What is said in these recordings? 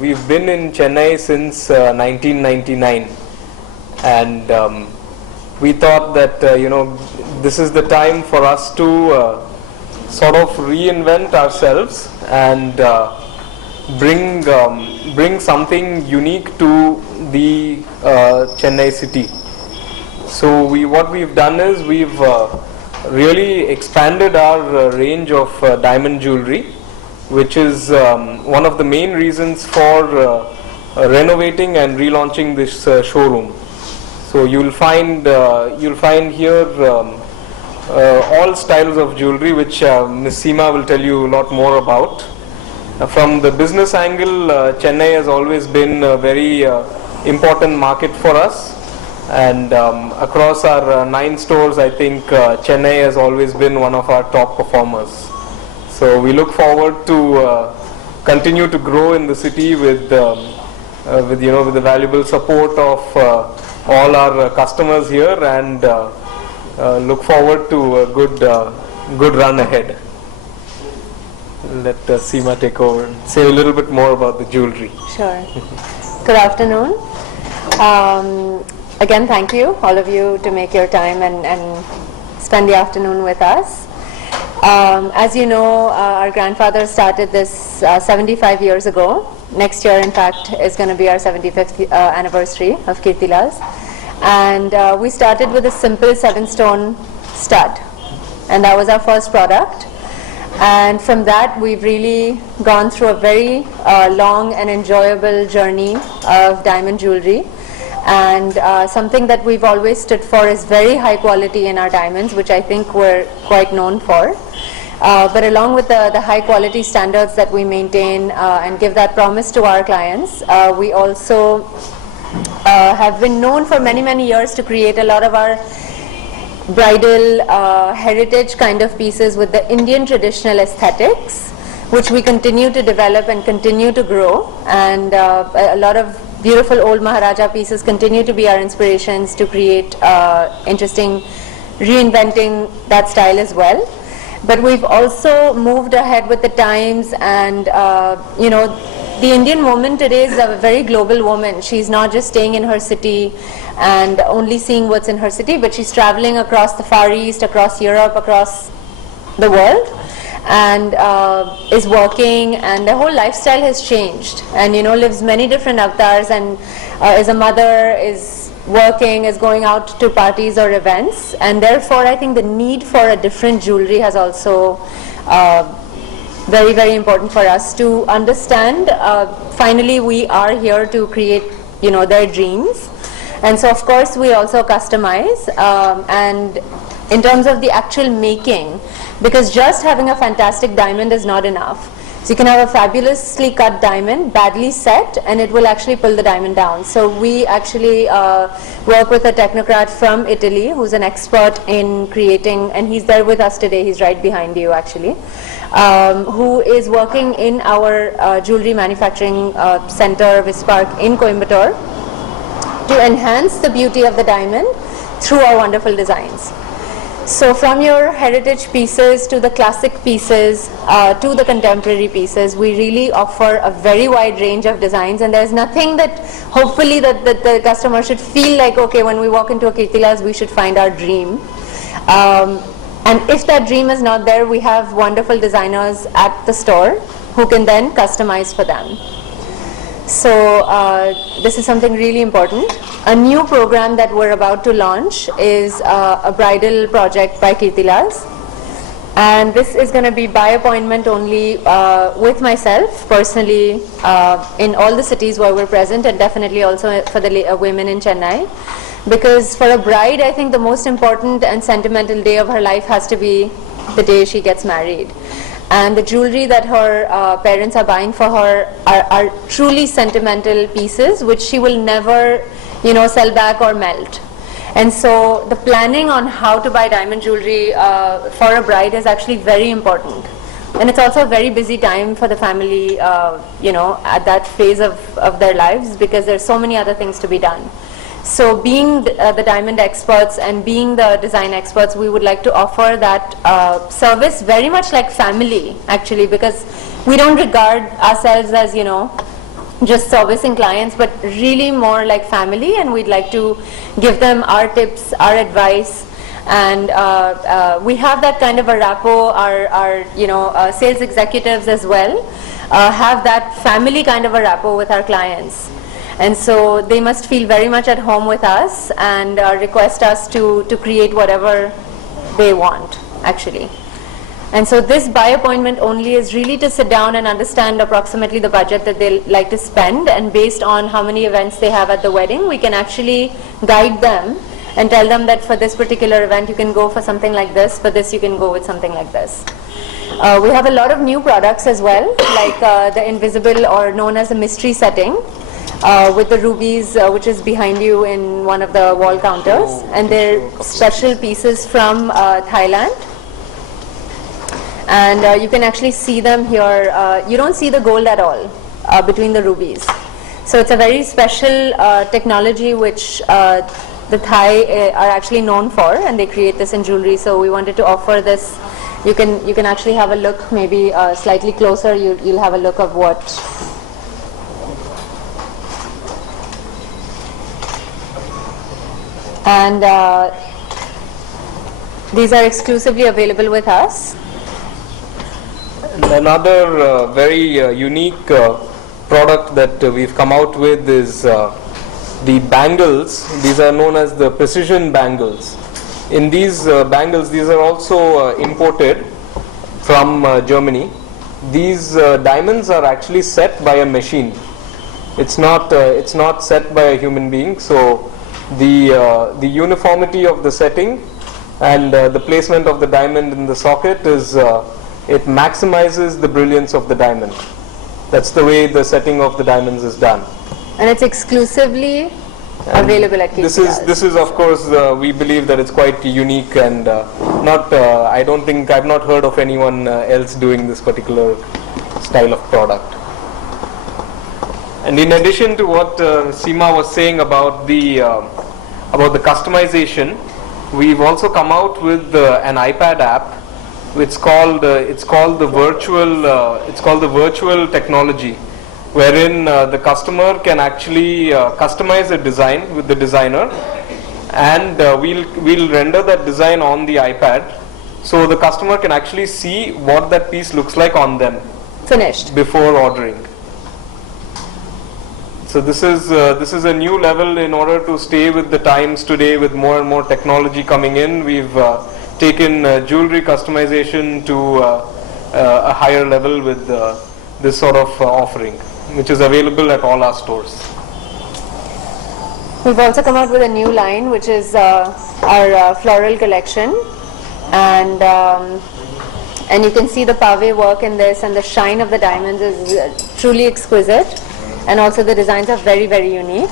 we've been in Chennai since 1999, and we thought that this is the time for us to sort of reinvent ourselves and bring something unique to the Chennai city. So what we've done is we've really expanded our range of diamond jewelry, which is one of the main reasons for renovating and relaunching this showroom. So you'll find here all styles of jewelry, which Ms. Seema will tell you a lot more about. From the business angle, Chennai has always been a very important market for us, and across our 9 stores, I think Chennai has always been one of our top performers. So we look forward to continue to grow in the city with the valuable support of all our customers here, and look forward to a good run ahead. Let Seema take over and say a little bit more about the jewelry. Sure. Good afternoon. Again, thank you, all of you, to make your time and spend the afternoon with us. As you know, our grandfather started this 75 years ago. Next year, in fact, is going to be our 75th anniversary of Kirtilas. And we started with a simple 7-stone stud. And that was our first product. And from that, we've really gone through a very long and enjoyable journey of diamond jewelry. And something that we've always stood for is very high quality in our diamonds, which I think we're quite known for. But along with the high quality standards that we maintain and give that promise to our clients, we also have been known for many, many years to create a lot of our bridal heritage kind of pieces with the Indian traditional aesthetics, which we continue to develop and continue to grow. And a lot of beautiful old Maharaja pieces continue to be our inspirations to create interesting reinventing that style as well. But we've also moved ahead with the times, and the Indian woman today is a very global woman. She's not just staying in her city and only seeing what's in her city, but she's traveling across the Far East, across Europe, across the world, and is working, and the whole lifestyle has changed, and lives many different avatars, and is a mother, is working, is going out to parties or events, and therefore I think the need for a different jewelry has also very, very important for us to understand. Finally, we are here to create their dreams, and so of course we also customize, and in terms of the actual making, because just having a fantastic diamond is not enough. So you can have a fabulously cut diamond, badly set, and it will actually pull the diamond down. So we actually work with a technocrat from Italy who's an expert in creating, and he's there with us today, he's right behind you actually, who is working in our jewelry manufacturing center, Vispark in Coimbatore, to enhance the beauty of the diamond through our wonderful designs. So from your heritage pieces to the classic pieces to the contemporary pieces, we really offer a very wide range of designs, and there's nothing that hopefully that the customer should feel like, okay, when we walk into a Kirtilas, we should find our dream. And if that dream is not there, we have wonderful designers at the store who can then customize for them. So this is something really important. A new program that we're about to launch is a bridal project by Kirtilas, and this is going to be by appointment only with myself personally in all the cities where we're present, and definitely also for the women in Chennai, because for a bride, I think the most important and sentimental day of her life has to be the day she gets married. And the jewelry that her parents are buying for her are truly sentimental pieces, which she will never, sell back or melt. And so the planning on how to buy diamond jewelry for a bride is actually very important. And it's also a very busy time for the family, at that phase of their lives, because there's so many other things to be done. So being the diamond experts and being the design experts, we would like to offer that service very much like family, actually, because we don't regard ourselves as, just servicing clients, but really more like family, and we'd like to give them our tips, our advice, and we have that kind of a rapport. Our sales executives as well have that family kind of a rapport with our clients, and so they must feel very much at home with us and request us to create whatever they want actually. And so this by appointment only is really to sit down and understand approximately the budget that they like to spend, and based on how many events they have at the wedding, we can actually guide them and tell them that for this particular event you can go for something like this, for this you can go with something like this. We have a lot of new products as well, like the invisible or known as a mystery setting with the rubies, which is behind you in one of the wall counters, and they're special pieces from Thailand. And you can actually see them here. You don't see the gold at all between the rubies. So it's a very special technology which the Thai are actually known for, and they create this in jewelry. So we wanted to offer this. You can actually have a look, maybe slightly closer. You'll have a look of what. And these are exclusively available with us. Another very unique product that we've come out with is the bangles. These are known as the precision bangles. In these bangles, these are also imported from Germany. These diamonds are actually set by a machine. It's not set by a human being. So the uniformity of the setting and the placement of the diamond in the socket is it maximizes the brilliance of the diamond. That's the way the setting of the diamonds is done. And it's exclusively available at KP. This is of course we believe that it's quite unique, and I don't think I've not heard of anyone else doing this particular style of product. And in addition to what Seema was saying about the customization, we've also come out with an iPad app. It's called the virtual technology, wherein the customer can actually customize a design with the designer, and we'll render that design on the iPad, so the customer can actually see what that piece looks like on them finished before ordering. So this is a new level in order to stay with the times today, with more and more technology coming in. We've taken jewelry customization to a higher level with this sort of offering, which is available at all our stores. We've also come out with a new line, which is our floral collection, and you can see the pave work in this, and the shine of the diamonds is truly exquisite, and also the designs are very, very unique.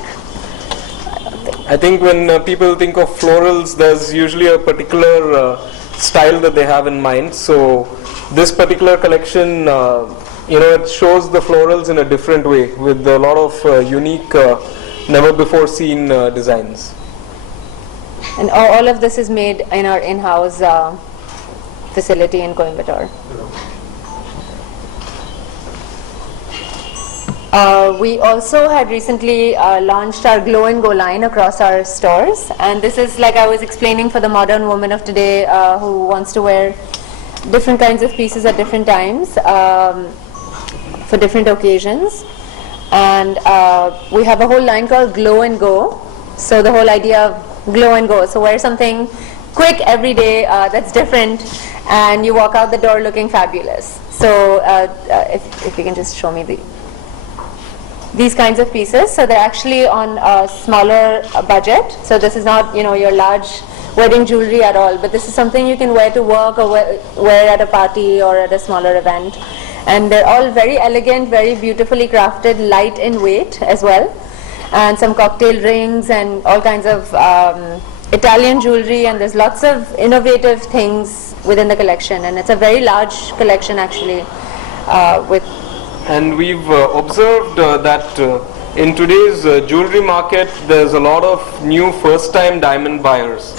I think when people think of florals, there's usually a particular style that they have in mind. So this particular collection, it shows the florals in a different way, with a lot of unique, never before seen designs. And all of this is made in our in-house facility in Coimbatore. We also had recently launched our Glow and Go line across our stores, and this is, like I was explaining, for the modern woman of today who wants to wear different kinds of pieces at different times for different occasions. And we have a whole line called Glow and Go. So the whole idea of glow and go, so wear something quick every day that's different, and you walk out the door looking fabulous. So if you can just show me these kinds of pieces. So they're actually on a smaller budget. So this is not your large wedding jewelry at all, but this is something you can wear to work or wear at a party or at a smaller event. And they're all very elegant, very beautifully crafted, light in weight as well. And some cocktail rings and all kinds of Italian jewelry, and there's lots of innovative things within the collection, and it's a very large collection actually And we've observed that in today's jewelry market, there's a lot of new first-time diamond buyers.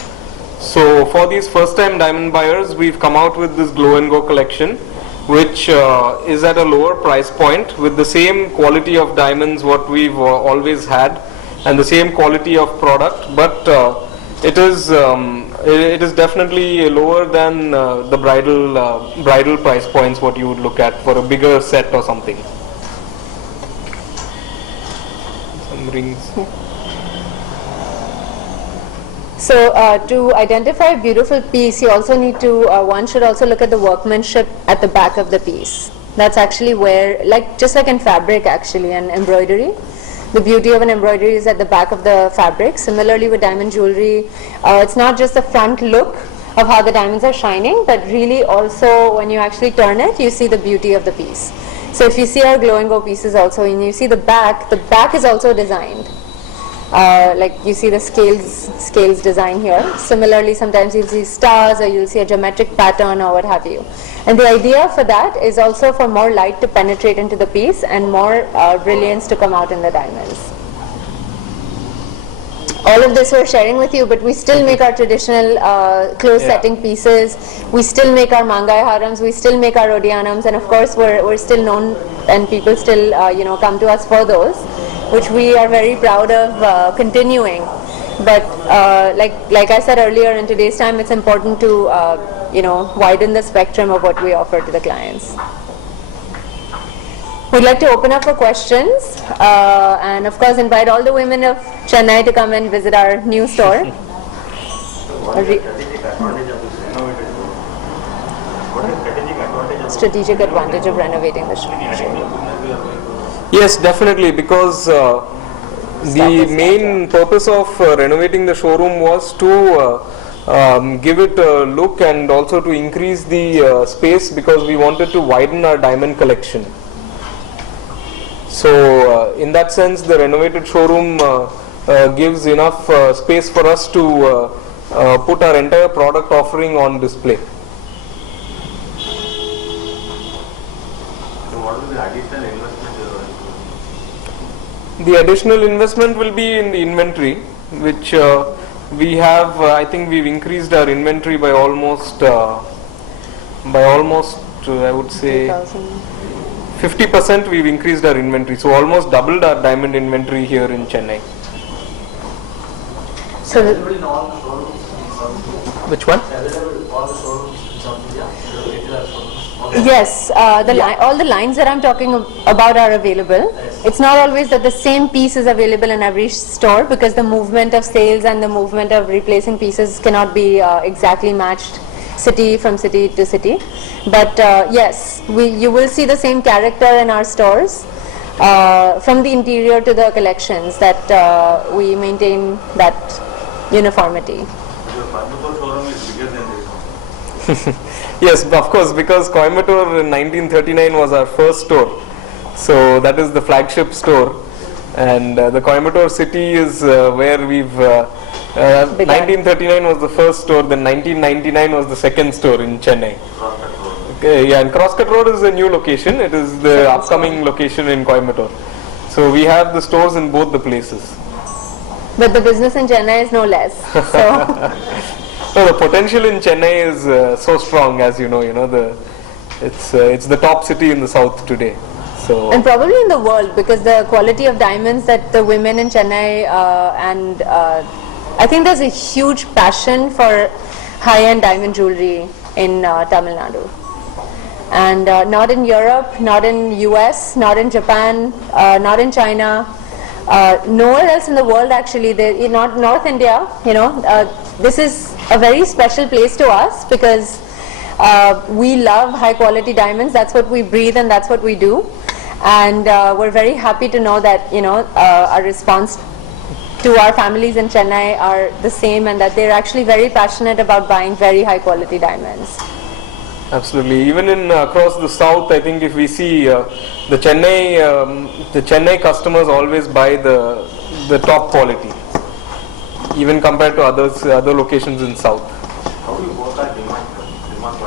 So for these first-time diamond buyers, we've come out with this Glow and Go collection, which is at a lower price point with the same quality of diamonds what we've always had and the same quality of product, but it is definitely lower than the bridal price points what you would look at for a bigger set or something. Some rings. So to identify a beautiful piece, you also need to, one should also look at the workmanship at the back of the piece. That's actually where, just like in fabric actually and embroidery, the beauty of an embroidery is at the back of the fabric. Similarly with diamond jewelry, it's not just the front look of how the diamonds are shining, but really also when you actually turn it, you see the beauty of the piece. So if you see our glow and go pieces also, and you see the back is also designed. Like you see the scales design here. Similarly, sometimes you'll see stars or you'll see a geometric pattern or what have you. And the idea for that is also for more light to penetrate into the piece and more brilliance to come out in the diamonds. All of this we're sharing with you, but we still make our traditional close setting pieces. We still make our Mangai harams. We still make our Rodianums, and of course we're still known, and people still come to us for those, which we are very proud of continuing. But like I said earlier, in today's time, it's important to widen the spectrum of what we offer to the clients. We'd like to open up for questions, and of course invite all the women of Chennai to come and visit our new store. Strategic advantage of renovating the showroom. Yes, definitely, because the main purpose of renovating the showroom was to give it a look and also to increase the space, because we wanted to widen our diamond collection. So in that sense, the renovated showroom gives enough space for us to put our entire product offering on display. The additional investment will be in the inventory, which we have. I think we've increased our inventory by almost, I would say, 50%. We've increased our inventory, so almost doubled our diamond inventory here in Chennai. So, which one? yes, all the lines that I'm talking about are available. It's not always that the same piece is available in every store, because the movement of sales and the movement of replacing pieces cannot be exactly matched city from city to city. But yes, you will see the same character in our stores, from the interior to the collections, that we maintain that uniformity. Yes, of course, because Coimbatore in 1939 was our first store. So that is the flagship store, and the Coimbatore city is where we've 1939 was the first store, then 1999 was the second store in Chennai. Okay, yeah, and Crosscut Road is a new location. It is the upcoming location in Coimbatore. So we have the stores in both the places. But the business in Chennai is no less. So so the potential in Chennai is so strong, as you know. It's the top city in the south today. So and probably in the world, because the quality of diamonds that the women in Chennai and I think there's a huge passion for high-end diamond jewelry in Tamil Nadu, and not in Europe, not in US, not in Japan, not in China, nowhere else in the world actually. Not North India. This is a very special place to us, because we love high-quality diamonds. That's what we breathe and that's what we do. And we're very happy to know that our response to our families in Chennai are the same, and that they're actually very passionate about buying very high-quality diamonds. absolutely, even in across the south, I think if we see the Chennai customers always buy the top quality, even compared to other locations in south. How do you work out demand for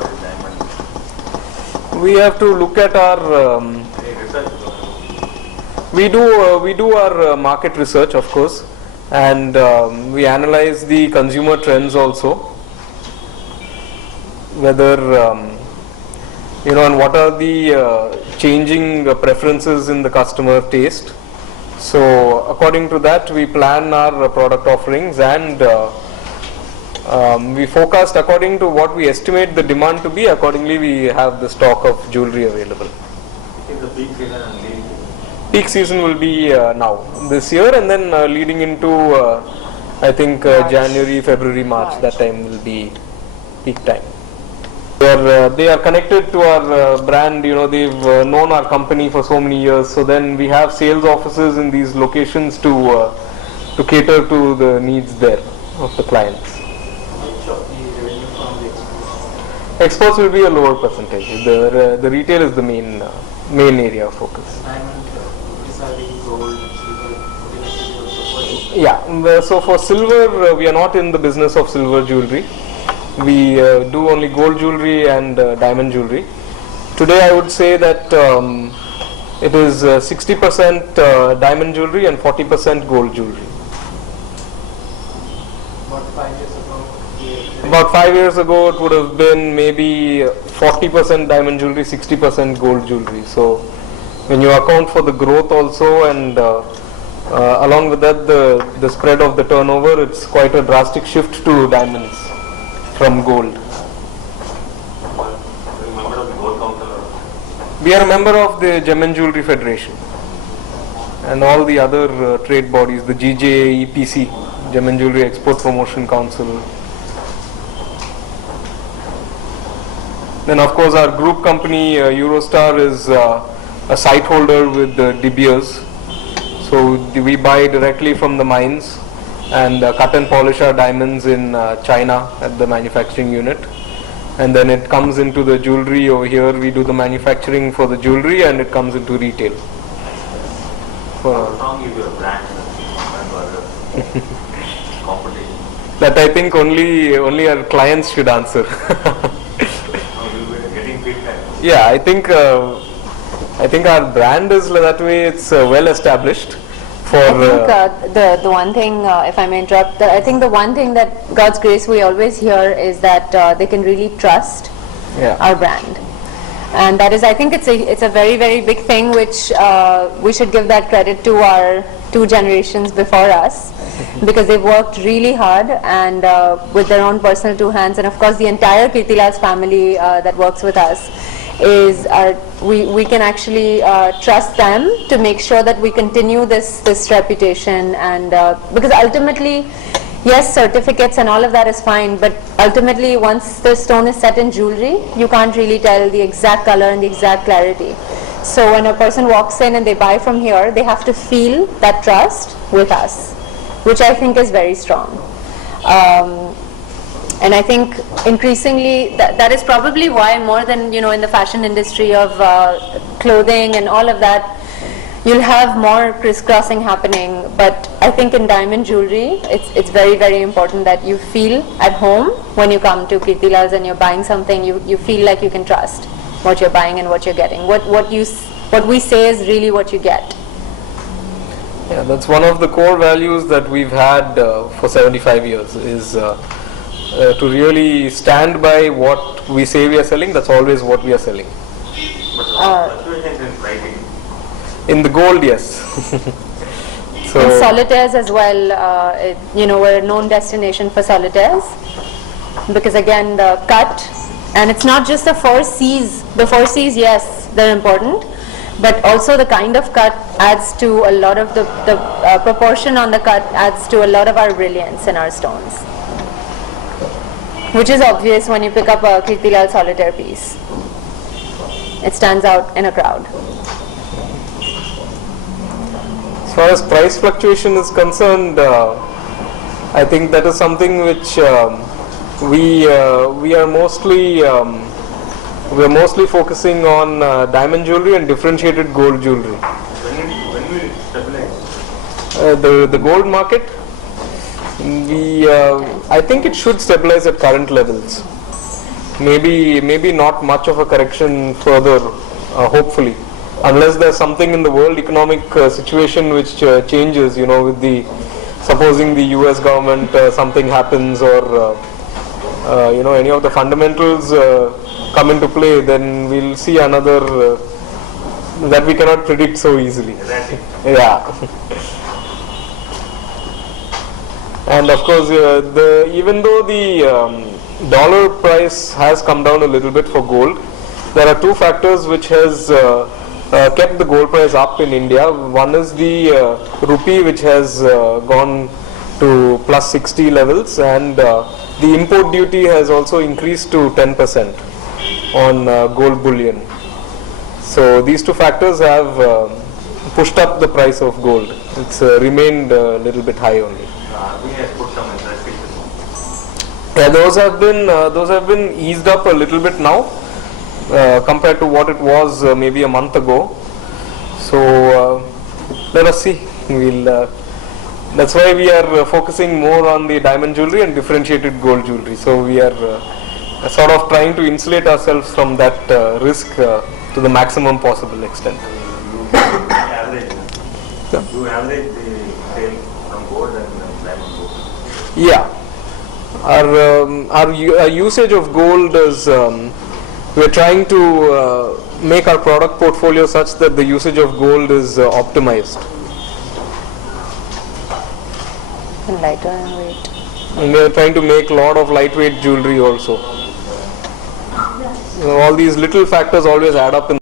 the diamond? We have to look at our Research. we do our market research, of course, and we analyze the consumer trends also, whether and what are the changing preferences in the customer taste. So according to that, we plan our product offerings, and we forecast according to what we estimate the demand to be. Accordingly, we have the stock of jewelry available. In the peak season and leading. Peak season will be now, this year, and then leading into, I think, January, February, March, that time will be peak time. They are connected to our brand, they've known our company for so many years, so then we have sales offices in these locations to cater to the needs there of the clients. Exports will be a lower percentage. The retail is the main area of focus. Yeah, so for silver, we are not in the business of silver jewelry. We do only gold jewelry and diamond jewelry. Today I would say that it is 60% diamond jewelry and 40% gold jewelry. About 5 years ago it would have been maybe 40% diamond jewelry, 60% gold jewelry. So when you account for the growth also, and along with that the spread of the turnover, it's quite a drastic shift to diamonds from gold. Member of the Gold Council? We are a member of the Gem and Jewelry Federation and all the other trade bodies, the GJ, EPC, Gem and Jewelry Export Promotion Council. Then of course our group company Eurostar is a site holder with De Beers. So we buy directly from the mines and cut and polish our diamonds in China at the manufacturing unit, and then it comes into the jewelry over here. We do the manufacturing for the jewelry and it comes into retail. How strong is your brand and other competition? That I think only our clients should answer. You'll be getting feedback. Yeah, I think our brand is that way. It's well established. I think the one thing, if I may interrupt, I think the one thing that God's grace we always hear is that they can really trust our brand, and that is, I think it's a very, very big thing, which we should give that credit to our 2 generations before us, because they've worked really hard and with their own personal 2 hands, and of course the entire Kirtilal's family that works with us is we can actually trust them to make sure that we continue this reputation, and because ultimately, yes, certificates and all of that is fine, but ultimately once the stone is set in jewelry, you can't really tell the exact color and the exact clarity. So when a person walks in and they buy from here, they have to feel that trust with us, which I think is very strong. And I think increasingly that is probably why, more than in the fashion industry of clothing and all of that, you'll have more crisscrossing happening. But I think in diamond jewelry, it's very, very important that you feel at home when you come to Kirtilal's and you're buying something. You feel like you can trust what you're buying and what you're getting. What we say is really what you get. Yeah, that's one of the core values that we've had for 75 years is to really stand by what we say we are selling. That's always what we are selling. But fluctuations in pricing. In the gold, yes. So in solitaires as well, we're a known destination for solitaires, because again the cut, and it's not just the 4 C's. The 4 C's, yes, they're important, but also the kind of cut adds to a lot of the proportion on the cut adds to a lot of our brilliance in our stones, which is obvious when you pick up a Kirtilal solitaire piece. It stands out in a crowd. as far as price fluctuation is concerned, I think that is something which we are mostly focusing on diamond jewelry and differentiated gold jewelry. When will it stabilize? The gold market, I think it should stabilize at current levels. Maybe not much of a correction further, hopefully, unless there's something in the world economic situation which changes. With supposing the US government something happens, or any of the fundamentals come into play, then we'll see another that we cannot predict so easily. Erratic. Yeah. And of course, even though the dollar price has come down a little bit for gold, there are two factors which has kept the gold price up in India. One is the rupee, which has gone to plus 60 levels, and the import duty has also increased to 10% on gold bullion. So these two factors have pushed up the price of gold. It's remained a little bit high only. RBI has put some restrictions. Yeah, those have been eased up a little bit now compared to what it was maybe a month ago. So let us see. That's why we are focusing more on the diamond jewelry and differentiated gold jewelry. So we are sort of trying to insulate ourselves from that risk to the maximum possible extent. You average. Yeah. You average the sale from gold and diamond gold. Yeah, our usage of gold is we're trying to make our product portfolio such that the usage of gold is optimized. And lighter and weight. And we're trying to make a lot of lightweight jewelry also. All these little factors always add up in